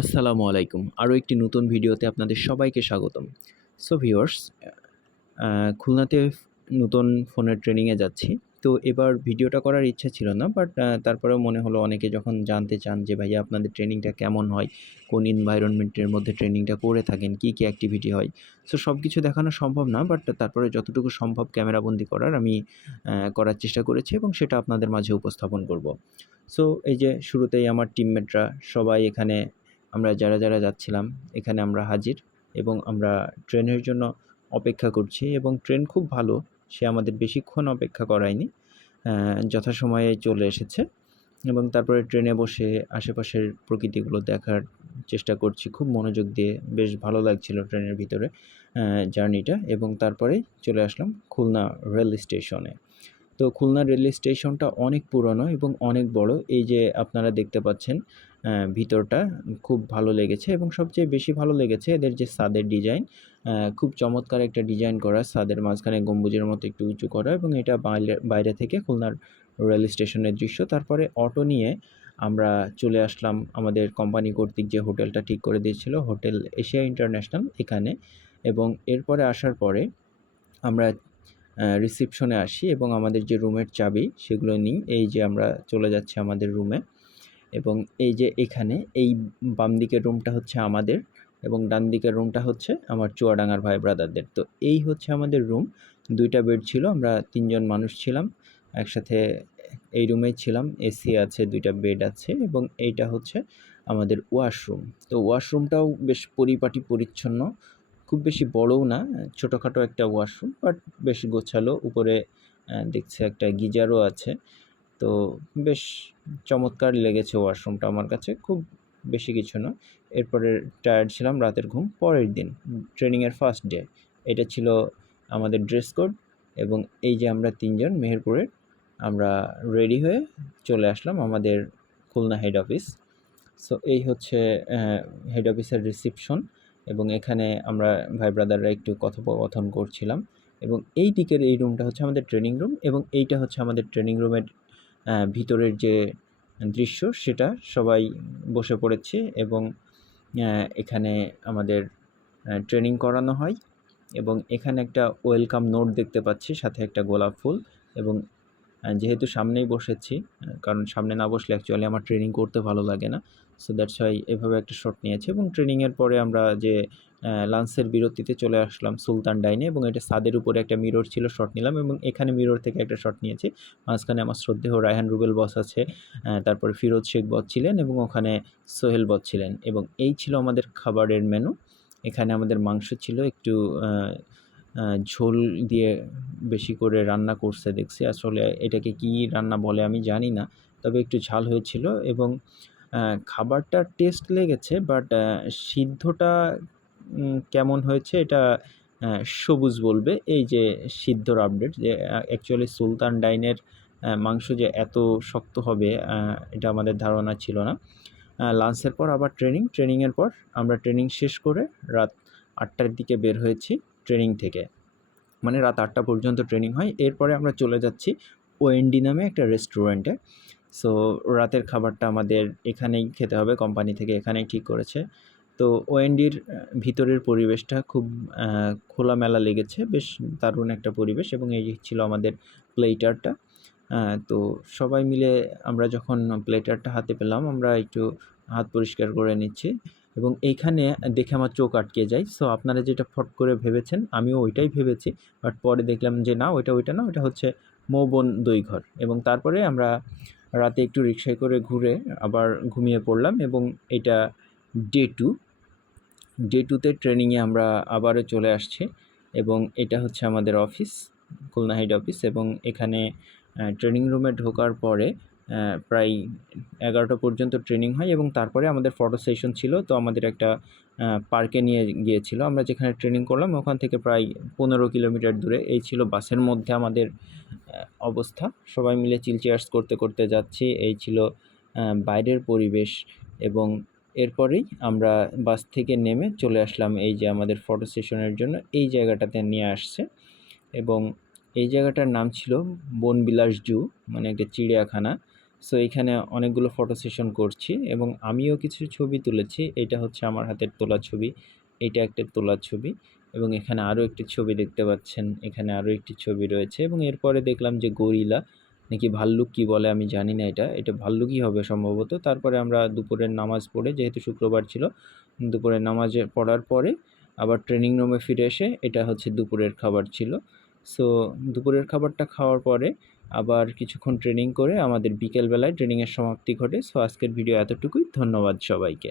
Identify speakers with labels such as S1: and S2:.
S1: আসসালামু আলাইকুম। আরও একটি নতুন ভিডিওতে আপনাদের সবাইকে স্বাগতম। সো ভিউয়ার্স খুলনাতে নতুন ফোনের ট্রেনিংয়ে যাচ্ছি। তো এবার ভিডিওটা করার ইচ্ছা ছিল না বাট তারপরেও মনে হলো অনেকে যখন জানতে চান যে, ভাইয়া, আপনাদের ট্রেনিংটা কেমন হয়? কোন এনভায়রনমেন্টের মধ্যে ট্রেনিংটা করে থাকেন? কী কী অ্যাক্টিভিটি হয়? সো সব কিছু দেখানো সম্ভব না বাট তারপরে যতটুকু সম্ভব ক্যামেরাবন্দি করার আমি করার চেষ্টা করেছি এবং সেটা আপনাদের মাঝে উপস্থাপন করব। সো এই যে শুরুতেই আমার টিমমেটরা সবাই এখানে আমরা যারা যারা যাচ্ছিলাম, এখানে আমরা হাজির এবং আমরা ট্রেনের জন্য অপেক্ষা করছি এবং ট্রেন খুব ভালো, সে আমাদের বেশিক্ষণ অপেক্ষা করায়নি যথাসময়ে চলে এসেছে এবং তারপরে ট্রেনে বসে আশেপাশের প্রকৃতিগুলো দেখার চেষ্টা করছি। খুব মনোযোগ দিয়ে বেশ ভালো লাগছিল ট্রেনের ভিতরে জার্নিটা এবং তারপরে চলে আসলাম খুলনা রেল স্টেশনে। তো খুলনা রেল স্টেশনটা অনেক পুরনো এবং অনেক বড়। এই যে আপনারা দেখতে পাচ্ছেন ভিতরটা খুব ভালো লেগেছে এবং সবচেয়ে বেশি ভালো লেগেছে এদের যে ছাদের ডিজাইন। খুব চমৎকার একটা ডিজাইন করা ছাদের মাঝখানে গম্বুজের মতো একটু উঁচু করা এবং এটা বাইরে বাইরে থেকে খুলনার রেল স্টেশনের দৃশ্য। তারপরে অটো নিয়ে আমরা চলে আসলাম আমাদের কোম্পানি কর্তৃক যে হোটেলটা ঠিক করে দিয়েছিল, হোটেল এশিয়া ইন্টারন্যাশনাল এখানে এবং এরপরে আসার পরে আমরা রিসিপশনে আসি এবং আমাদের যে রুমের চাবি সেগুলো নিই। এই যে আমরা চলে যাচ্ছি আমাদের রুমে এবং এই যে এখানে এই বাম দিকের রুমটা হচ্ছে আমাদের এবং ডান দিকের রুমটা হচ্ছে আমার চুয়াডাঙ্গার ভাই ব্রাদারদের তো এই হচ্ছে আমাদের রুম দুইটা বেড ছিল, আমরা তিনজন মানুষ ছিলাম, একসাথে এই রুমেই ছিলাম এসি আছে, দুইটা বেড আছে এবং এইটা হচ্ছে আমাদের ওয়াশরুম তো ওয়াশরুমটাও বেশ পরিপাটি পরিচ্ছন্ন। খুব বেশি বড়ও না, ছোটোখাটো একটা ওয়াশরুম বাট বেশ গোছালো, উপরে দেখছে একটা গিজারও আছে। তো বেশ চমৎকার লেগেছে ওয়াশরুমটা আমার কাছে, খুব বেশি কিছু না। এরপরে টায়ার্ড ছিলাম রাতের ঘুম, পরের দিন ট্রেনিংয়ের ফার্স্ট ডে এটা ছিল আমাদের ড্রেস কোড এবং এই যে আমরা তিনজন, মেহেরপুরের, আমরা রেডি হয়ে চলে আসলাম আমাদের খুলনা হেড অফিস সো এই হচ্ছে হেড অফিসের রিসিপশন এবং এখানে আমরা ভাই ব্রাদাররা একটু কথোপকথন করছিলাম এবং এই দিকের এই রুমটা হচ্ছে আমাদের ট্রেনিং রুম এবং এইটা হচ্ছে আমাদের ট্রেনিং রুমের ভিতরের যে দৃশ্য সেটা সবাই বসে পড়েছে এবং এখানে আমাদের ট্রেনিং করানো হয় এবং এখানে একটা ওয়েলকাম নোট দেখতে পাচ্ছি, সাথে একটা গোলাপ ফুল এবং যেহেতু সামনেই বসেছি কারণ সামনে না বসলে অ্যাকচুয়ালি আমার ট্রেনিং করতে ভালো লাগে না। সো দ্যাটস ওয়াই এভাবে একটা শট নিয়েছি এবং ট্রেনিংয়ের পরে আমরা যে লাঞ্চের বিরতিতে চলে আসলাম সুলতান ডাইনে এবং এটা সাদের উপরে একটা মিরর ছিল শট নিলাম এবং এখানে মিরর থেকে একটা শট নিয়েছি। মাঝখানে আমার শ্রদ্ধেয় রায়হান রুবেল বস আছে তারপরে ফিরোজ শেখ বস ছিলেন এবং ওখানে সোহেল বস ছিলেন এবং এই ছিল আমাদের খাবারের মেনু এখানে আমাদের মাংস ছিল, একটু ঝোল দিয়ে বেশি করে রান্না করছে, দেখছি আসলে এটাকে কি রান্না বলে আমি জানি না। তবে একটু ঝাল হয়েছিল এবং খাবারটা টেস্ট লেগেছে বাট সিদ্ধটা কেমন হয়েছে এটা সবুজ বলবে। এই যে সিদ্ধর আপডেট যে অ্যাকচুয়ালি সুলতান ডাইনের মাংস যে এত শক্ত হবে এটা আমাদের ধারণা ছিল না। লাঞ্চের পর আবার ট্রেনিং ট্রেনিংয়ের পর আমরা ট্রেনিং শেষ করে রাত আটটার দিকে বের হয়েছি ট্রেনিং থেকে। মানে রাত আটটা পর্যন্ত ট্রেনিং হয়। এরপরে আমরা চলে যাচ্ছি ওএনডি নামে একটা রেস্টুরেন্টে। সো, রাতের খাবারটা আমাদের এখানেই খেতে হবে, কোম্পানি থেকে এখানেই ঠিক করেছে। তো ওএনডির ভিতরের পরিবেশটা খুব খোলামেলা লেগেছে, বেশ দারুণ একটা পরিবেশ এবং এই ছিল আমাদের প্লেটারটা। তো সবাই মিলে আমরা যখন প্লেটারটা হাতে পেলাম, আমরা একটু হাত পরিষ্কার করে নিচ্ছি। এবং এইখানে দেখে আমার চোখ আটকে যায়। সো আপনারা যেটা ফট করে ভেবেছেন, আমিও ওইটাই ভেবেছি। বাট পরে দেখলাম যে, না, ওইটা ওইটা না, ওইটা হচ্ছে মৌবন দইঘর এবং তারপরে আমরা রাতে একটু রিক্সায় করে ঘুরে আবার ঘুমিয়ে পড়লাম এবং এটা ডে টু ডে টুতে ট্রেনিংয়ে আমরা আবারও চলে আসছি এবং এটা হচ্ছে আমাদের অফিস খুলনা হেড অফিস এবং এখানে ট্রেনিং রুমে ঢোকার পরে প্রায় এগারোটা পর্যন্ত ট্রেনিং হয় এবং তারপরে আমাদের ফটো সেশন ছিল। তো আমাদের একটা পার্কে নিয়ে গিয়েছিল। আমরা যেখানে ট্রেনিং করলাম ওখান থেকে প্রায় পনেরো কিলোমিটার দূরে। এই ছিল বাসের মধ্যে আমাদের অবস্থা। সবাই মিলে চিলচেয়ার্স করতে করতে যাচ্ছি। এই ছিল বাইরের পরিবেশ এবং এরপরেই আমরা বাস থেকে নেমে চলে আসলাম এই যে আমাদের ফটো সেশনের জন্য। এই জায়গাটাতে নিয়ে আসছে এবং এই জায়গাটার নাম ছিল বনবিলাস জু মানে একটা চিড়িয়াখানা। সো এইখানে অনেকগুলো ফটো সেশন করছি এবং আমিও কিছু ছবি তুলেছি। এটা হচ্ছে আমার হাতের তোলা ছবি, এটা একটা তোলা ছবি এবং এখানে আরও একটি ছবি দেখতে পাচ্ছেন। এখানে আরও একটি ছবি রয়েছে এবং এরপরে দেখলাম যে গরিলা, নাকি ভাল্লুক কী বলে আমি জানি না এটা। এটা ভাল্লুকই হবে সম্ভবত। তারপরে আমরা দুপুরের নামাজ পড়ে, যেহেতু শুক্রবার ছিল, দুপুরের নামাজে পড়ার পরে আবার ট্রেনিং রুমে ফিরে এসে এটা হচ্ছে দুপুরের খাবার ছিল। সো দুপুরের খাবারটা খাওয়ার পরে আবার কিছুক্ষণ ট্রেনিং করে আমাদের বিকেলবেলায় ট্রেনিংয়ের সমাপ্তি ঘটে। সো আজকের ভিডিও এতটুকুই। ধন্যবাদ সবাইকে।